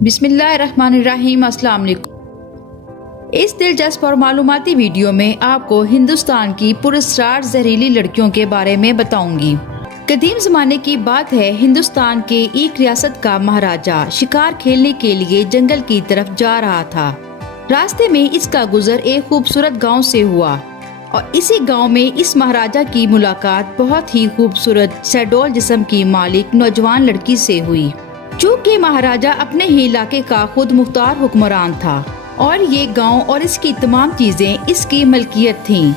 बिस्मिल्लाहिर्रहमानिर्रहीम। अस्सलाम वालेकुम। इस दिलचस्प और मालूमाती वीडियो में आपको हिंदुस्तान की पुरस्कार जहरीली लड़कियों के बारे में बताऊंगी। कदीम ज़माने की बात है, हिंदुस्तान के एक रियासत का महाराजा शिकार खेलने के लिए जंगल की तरफ जा रहा था। रास्ते में इसका गुजर एक खूबसूरत गांव से हुआ और इसी गांव में इस महाराजा की मुलाकात बहुत ही खूबसूरत सैडोल जिस्म की मालिक नौजवान लड़की से हुई। चूँकि महाराजा अपने ही इलाके का खुद मुख्तार हुक्मरान था और ये गांव और इसकी तमाम चीजें इसकी मलकियत थीं,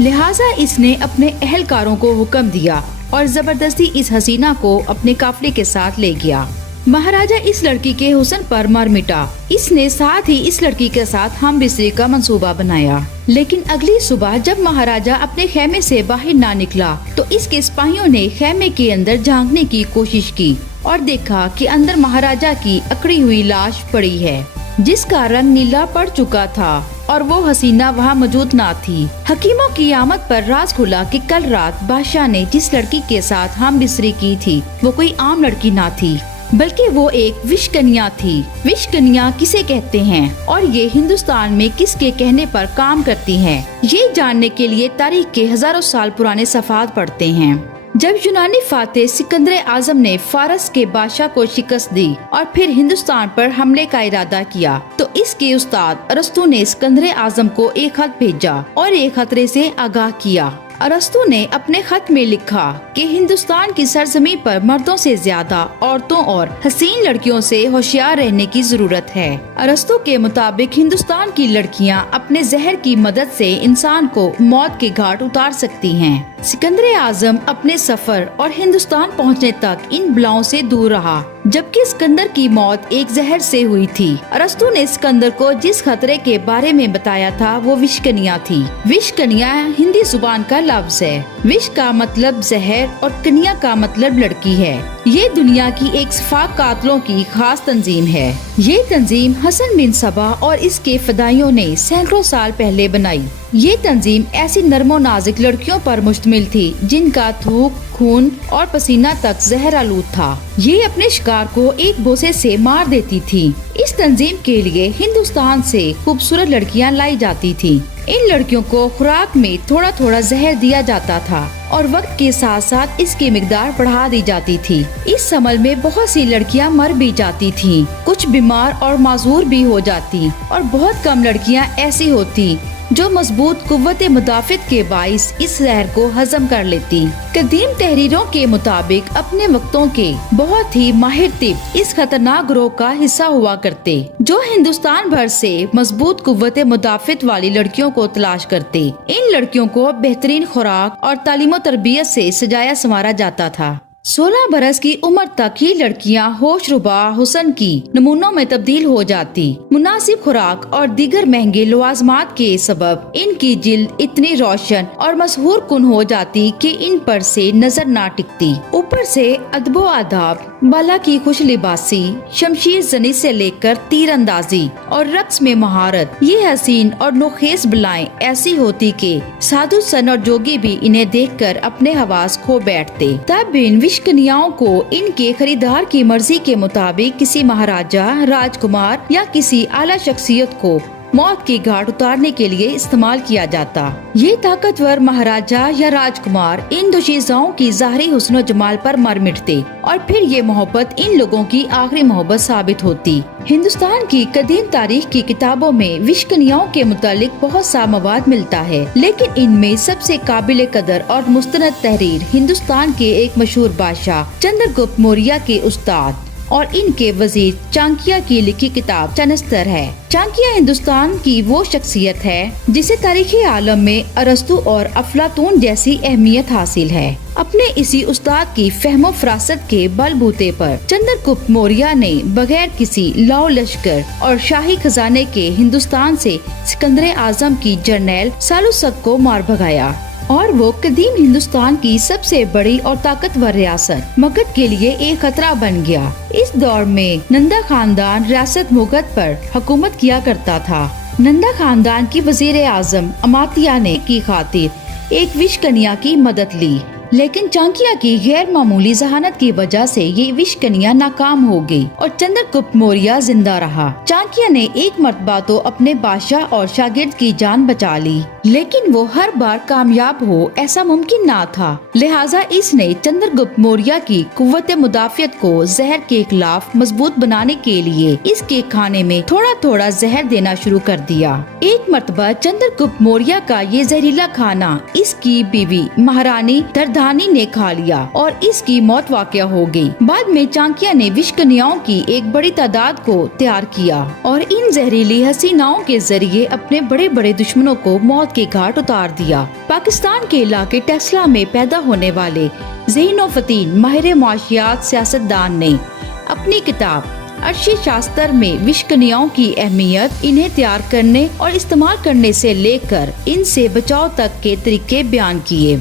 लिहाजा इसने अपने अहलकारों को हुक्म दिया और जबरदस्ती इस हसीना को अपने काफले के साथ ले गया। महाराजा इस लड़की के हुस्न पर मर मिटा। इसने साथ ही इस लड़की के साथ हम बिस्तरी का मंसूबा बनाया। लेकिन अगली सुबह जब महाराजा अपने खेमे से बाहर ना निकला तो इसके सिपाहियों ने खेमे के अंदर झांकने की कोशिश की और देखा कि अंदर महाराजा की अकड़ी हुई लाश पड़ी है, जिसका रंग नीला पड़ चुका था और वो हसीना वहाँ मौजूद ना थी। हकीमों की आमद पर राज खुला कि कल रात बादशाह ने जिस लड़की के साथ हम बिस्तरी की थी वो कोई आम लड़की ना थी, बल्कि वो एक विष कन्या थी। विष कन्या किसे कहते हैं और ये हिंदुस्तान में किसके कहने पर काम करती हैं, ये जानने के लिए तारीख के हजारों साल पुराने सफ़ात पढ़ते हैं। जब यूनानी फातेह सिकंदर आजम ने फारस के बादशाह को शिकस्त दी और फिर हिंदुस्तान पर हमले का इरादा किया तो इसके उस्ताद अरस्तु ने सिकंदर आजम को एक खत भेजा और एक खतरे से आगाह किया। अरस्तु ने अपने खत में लिखा कि हिंदुस्तान की सरजमी पर मर्दों से ज्यादा औरतों और हसीन लड़कियों से होशियार रहने की जरूरत है। अरस्तु के मुताबिक हिंदुस्तान की लड़कियां अपने जहर की मदद से इंसान को मौत के घाट उतार सकती हैं। सिकंदर आजम अपने सफर और हिंदुस्तान पहुंचने तक इन बलाओं से दूर रहा, जबकि सिकंदर की मौत एक जहर से हुई थी। अरस्तु ने सिकंदर को जिस खतरे के बारे में बताया था वो विष कन्या थी। विष कन्या हिंदी जुबान का लफ्ज है। विष का मतलब जहर और कन्या का मतलब लड़की है। ये दुनिया की एक सफाक कातलों की खास तंजीम है। ये तंजीम हसन बिन सबा और इसके फदाइयों ने सैकड़ों साल पहले बनाई। ये तंजीम ऐसी नर्मो नाजुक लड़कियों पर मुश्तमिल थी जिनका थूक, खून और पसीना तक जहर आलूद था। ये अपने शिकार को एक बोसे से मार देती थी। इस तंजीम के लिए हिंदुस्तान से खूबसूरत लड़कियां लाई जाती थी। इन लड़कियों को खुराक में थोड़ा थोड़ा जहर दिया जाता था और वक्त के साथ साथ इसकी मिकदार बढ़ा दी जाती थी। इस अमल में बहुत सी लड़कियां मर भी जाती थीं, कुछ बीमार और माजूर भी हो जाती और बहुत कम लड़कियां ऐसी होती जो मजबूत कुव्वत मुदाफित के बाइस इस जहर को हजम कर लेती। कदीम तहरीरों के मुताबिक अपने वक्तों के बहुत ही माहिर तिब इस खतरनाक ग्रोह का हिस्सा हुआ करते, जो हिंदुस्तान भर से मजबूत कुव्वत मुदाफित वाली लड़कियों को तलाश करते। इन लड़कियों को बेहतरीन खुराक और तालीम तरबियत से सजाया संवारा जाता था। 16 बरस की उम्र तक ही लड़कियां होशरुबा हुस्न की नमूनों में तब्दील हो जाती। मुनासिब खुराक और दीगर महंगे लवाजमात के सबब इनकी जिल्द इतनी रोशन और मशहूर कुन हो जाती कि इन पर से नजर ना टिकती। ऊपर से अदबो आदाब, बाला की खुश लिबासी, शमशीर जनी से लेकर तीर अंदाजी और रक्स में महारत, ये हसीन और नोखेस बलाएं ऐसी होती कि साधु सन और जोगी भी इन्हें देखकर अपने हवास खो बैठते। तब इन विष कन्याओं को इनके खरीदार की मर्जी के मुताबिक किसी महाराजा, राजकुमार या किसी आला शख्सियत को मौत के घाट उतारने के लिए इस्तेमाल किया जाता। ये ताकतवर महाराजा या राजकुमार इन दोशीज़ाओं की ज़ाहरी हुस्न और जमाल पर मर मिटते और फिर ये मोहब्बत इन लोगों की आखिरी मोहब्बत साबित होती। हिंदुस्तान की कदीम तारीख की किताबों में विष कन्याओं के मुतालिक बहुत सा मवाद मिलता है, लेकिन इनमें सबसे काबिल कदर और मुस्तनद तहरीर हिंदुस्तान के एक मशहूर बादशाह चंद्रगुप्त मौर्य के उस्ताद और इनके वजीर चाणक्य की लिखी किताब चनस्तर है। चाणक्य हिंदुस्तान की वो शख्सियत है जिसे तारीखी आलम में अरस्तु और अफलातून जैसी अहमियत हासिल है। अपने इसी उस्ताद की फहमो फरासत के बलबूते पर चंद्रगुप्त मौर्य ने बगैर किसी लाओ लश्कर और शाही खजाने के हिंदुस्तान से सिकंदर आजम की जर्नैल सालुसक को मार भगाया और वो कदीम हिंदुस्तान की सबसे बड़ी और ताकतवर रियासत मगध के लिए एक खतरा बन गया। इस दौर में नंदा खानदान रियासत मगध पर हुकूमत किया करता था। नंदा खानदान की वजीर आजम अमात्या ने की खातिर एक विष कन्या की मदद ली। लेकिन चाणक्य की गैर मामूली जहानत की वजह से ये विषकन्या नाकाम हो गई और चंद्रगुप्त मौर्य जिंदा रहा। चाणक्य ने एक मर्तबा तो अपने बादशाह और शागिर्द की जान बचा ली, लेकिन वो हर बार कामयाब हो ऐसा मुमकिन ना था। लिहाजा इसने चंद्रगुप्त मौर्य की कुव्वत मुदाफियत को जहर के खिलाफ मजबूत बनाने के लिए इसके खाने में थोड़ा थोड़ा जहर देना शुरू कर दिया। एक मर्तबा चंद्रगुप्त मौर्य का ये जहरीला खाना इसकी बीवी महारानी दर्धानी ने खा लिया और इसकी मौत वाक़या हो गई। बाद में चाणक्य ने विषकन्याओं की एक बड़ी तादाद को तैयार किया और इन जहरीली हसीनाओं के जरिए अपने बड़े बड़े दुश्मनों को मौत के घाट उतार दिया। पाकिस्तान के इलाके टेस्ला में पैदा होने वाले ज़हीन-ओ-फ़तीन माहिर मुआशियात सियासतदान ने अपनी किताब अर्शी शास्त्र में विषकन्याओं की अहमियत, इन्हें तैयार करने और इस्तेमाल करने से लेकर इनसे बचाव तक के तरीके बयान किए।